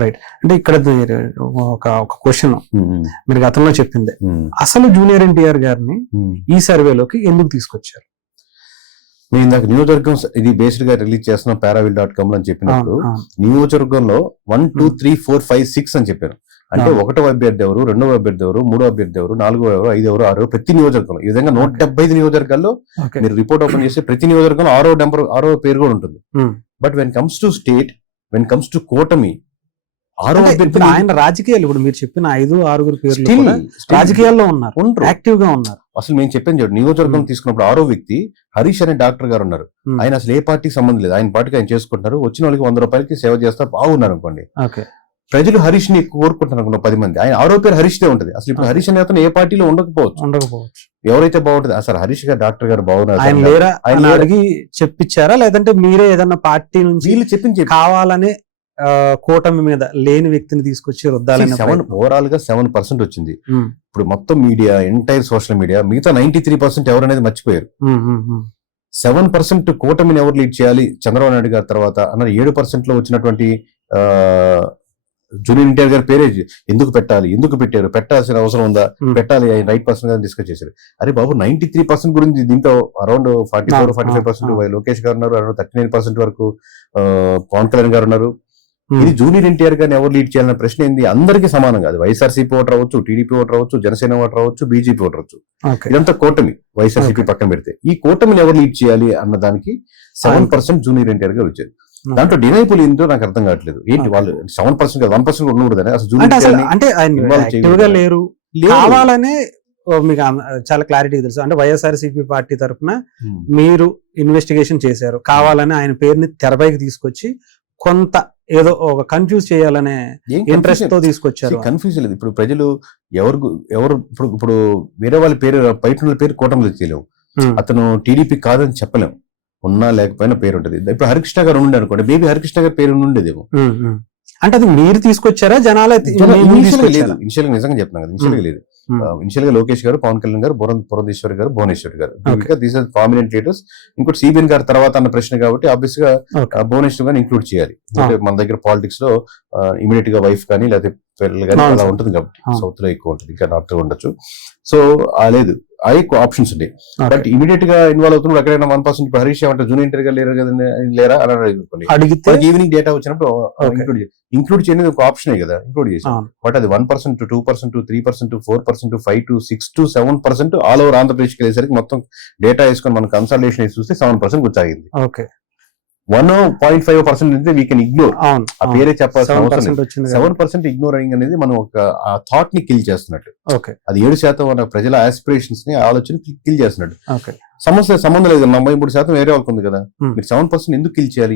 Right. అంటే ఇక్కడ ఒక క్వశ్చన్ మీరు గతంలో చెప్పింది, అసలు జూనియర్ ఎన్టీఆర్ గారిని ఈ సర్వేలోకి ఎందుకు తీసుకొచ్చారు? నేను ఇందాక నియోజకవర్గం ఇది బేస్డ్ గా రిలీజ్ చేస్తున్న paravil.com అని చెప్పినప్పుడు నియోజకవర్గంలో 1, 2, 3, 4, 5, 6 అని చెప్పారు. అంటే 1వ అభ్యర్థి ఎవరు, 2వ అభ్యర్థి ఎవరు, 3వ అభ్యర్థి ఎవరు, 4వ ఎవరు, 5 ఎవరు, 6 ప్రతి నియోజకవర్గంలో ఈ విధంగా 175 నియోజకవర్గాల్లో మీరు రిపోర్ట్ ఓపెన్ చేస్తే ప్రతి నియోజకవర్గంలో 6వ పేరు కూడా ఉంటుంది. But when comes to state, when comes to కూటమి, ఆయన రాజకీయాలు ఇప్పుడు మీరు చెప్పిన 5-6 పేర్లు రాజకీయాల్లో ఉన్నారు, యాక్టివ్ గా ఉన్నారు. అసలు మేము చెప్పాను చూడండి, నియోజకవర్గం తీసుకున్నప్పుడు 6వ వ్యక్తి హరీష్ అనే డాక్టర్ గారు ఉన్నారు. ఆయన అసలు ఏ పార్టీకి సంబంధం లేదు, ఆయన పార్టీకి ఆయన చేసుకుంటున్నారు. వచ్చిన వాళ్ళకి 100 రూపాయలకి సేవ చేస్తారు, బాగున్నారు అనుకోండి. ప్రజలు హరీష్ ని కోరుకుంటున్నారు అనుకున్న 10 మంది. ఆయన 6వ పేరు హరీష్ దే ఉంటుంది. అసలు ఇప్పుడు హరీష్ అనే అతను ఏ పార్టీలో ఉండకపోవచ్చు. ఎవరైతే బాగుంటుంది అసలు హరీష్ గారు డాక్టర్ గారు బాగున్నారు, ఆయన అడిగి చెప్పించారా లేదంటే మీరే ఏదన్నా పార్టీ నుంచి వీళ్ళు చెప్పించి కావాలని కూటమి మీద లేని వ్యక్తిని తీసుకొచ్చి రుద్దాలని? ఓవరాల్ గా 7% వచ్చింది. ఇప్పుడు మొత్తం మీడియా, ఎంటైర్ సోషల్ మీడియా, మిగతా 93% ఎవరనేది మర్చిపోయారు. 7% కూటమిని ఎవరు లీడ్ చేయాలి చంద్రబాబు నాయుడు గారి తర్వాత అన్నది 7% లో వచ్చినటువంటి జూనియర్ ఎన్టీఆర్ గారి పేరే ఎందుకు పెట్టాలి, ఎందుకు పెట్టారు, పెట్టాల్సిన అవసరం ఉందా, పెట్టాలి, ఆయన రైట్ పర్సన్ గా డిస్కస్ చేశారు. అరే బాబు 93% గురించి దీంట్లో అరౌండ్ 44-45% లోకేష్ గారు ఉన్నారు, అరౌండ్ 39% వరకు పవన్ కళ్యాణ్ గారు ఉన్నారు. ఇది జూనియర్ ఎన్టీఆర్ గారిని ఎవరు లీడ్ చేయాలన్న ప్రశ్న ఏంది? అందరికీ సమానంగా, అది వైఎస్ఆర్సీపీ ఓటర్ అవ్వచ్చు, టీడీపీ ఓటర్ అవ్వచ్చు, జనసేన ఓటర్ అవ్వచ్చు, బీజేపీ ఓటర్ అవ్వచ్చు. ఇదంతా కూటమి. వైఎస్ఆర్సీపీ పక్కన పెడితే ఈ కూటమిని ఎవరు లీడ్ చేయాలి అన్న దానికి 7% జూనియర్ ఎన్టీఆర్ గారు వచ్చారు. దాంట్లో డినైపుల్ ఏంటో నాకు అర్థం కావట్లేదు. ఏంటి వాళ్ళు 7% 1% ఉండకూడదని అసలు జూనియర్ లేరు కావాలనే మీకు చాలా క్లారిటీ తెలుసు. అంటే వైఎస్ఆర్సీపీ పార్టీ తరఫున మీరు ఇన్వెస్టిగేషన్ చేశారు, కావాలని ఆయన పేరుని తెరపైకి తీసుకొచ్చి కొంత ఏదో ఒక కన్ఫ్యూజ్ చేయాలనే ఇంట్రెస్ట్ తో తీసుకొచ్చారు. కన్ఫ్యూజ్ లేదు. ఇప్పుడు ప్రజలు ఎవరు ఇప్పుడు వేరే వాళ్ళ పేరు, బయట పేరు కూటమిలో చేయలేము. అతను టీడీపీ కాదని చెప్పలేము, ఉన్నా లేకపోయినా పేరు ఉంటుంది. ఇప్పుడు హరికృష్ణ గారు ఉండే అనుకోండి, మేబీ హరికృష్ణ గారు పేరు ఉండేదేమో. అంటే అది మీరు తీసుకొచ్చారా? జనాలు ఇనిషియల్ గా నిజంగా చెప్తున్నాను కదా, ఇనిషియల్ గా లేదు. ఇనిషియల్ గా లోకేష్ గారు, పవన్ కళ్యాణ్ గారు, పురంధేశ్వరి గారు, భువనేశ్వరి గారు, దీస్ ఆర్ ప్రామినెంట్ లీడర్స్. ఇంకోటి సిబిఎన్ గారు తర్వాత అన్న ప్రశ్న కాబట్టి ఆబ్వియస్ గా భువనేశ్వర్ గారిని ఇంక్లూడ్ చేయాలి. అంటే మన దగ్గర పాలిటిక్స్ లో ఇమీడియట్ గా వైఫ్ కానీ లేకపోతే పిల్లలు కానీ అలా ఉంటుంది కాబట్టి సౌత్ లో ఎక్కువ ఉంటుంది, ఇంకా నార్త్ లో ఉండొచ్చు. సో లేదు, ఆ ఎక్కువ ఆప్షన్స్ ఉంటాయి. బట్ ఇమీడియట్ గా ఇన్వాల్వ్ అవుతున్నప్పుడు ఎక్కడైనా 1% హరీష్ ఏమంటారు జూనియర్ ఎన్టీఆర్ గారు లేరు కదా, లేరా అని అడిగితే ఈవినింగ్ డేటా వచ్చినప్పుడు ఇంక్లూడ్ చేయలేదు ఒక ఆప్షన్ కదా, ఇంక్లూడ్ చేసాం. బట్ అది 1%, 2%, 3%, 4%, 5 to 6 to 7% all over Andhra Pradesh కి వెళ్ళేసరికి మొత్తం డేటా వేసుకొని మనం కన్సల్టేషన్ వేసి చూస్తే 7% గుర్తాగింది. 1.5% వీ కెన్ ఇగ్నోర్. ఆ పేరే చెప్పాల్సిన అవసరం లేదు. 7% ఇగ్నోరింగ్ అనేది మనం ఒక థాట్ ని కిల్ చేస్తున్నట్టు. అది 7% మన ప్రజల ఆస్పిరేషన్స్ ని, ఆలోచన కిల్ చేస్తున్నట్టు. సమస్య సంబంధం లేదు. 93% వేరే వాళ్ళకి ఉంది కదా, మీరు 7% ఎందుకు కిల్ చేయాలి?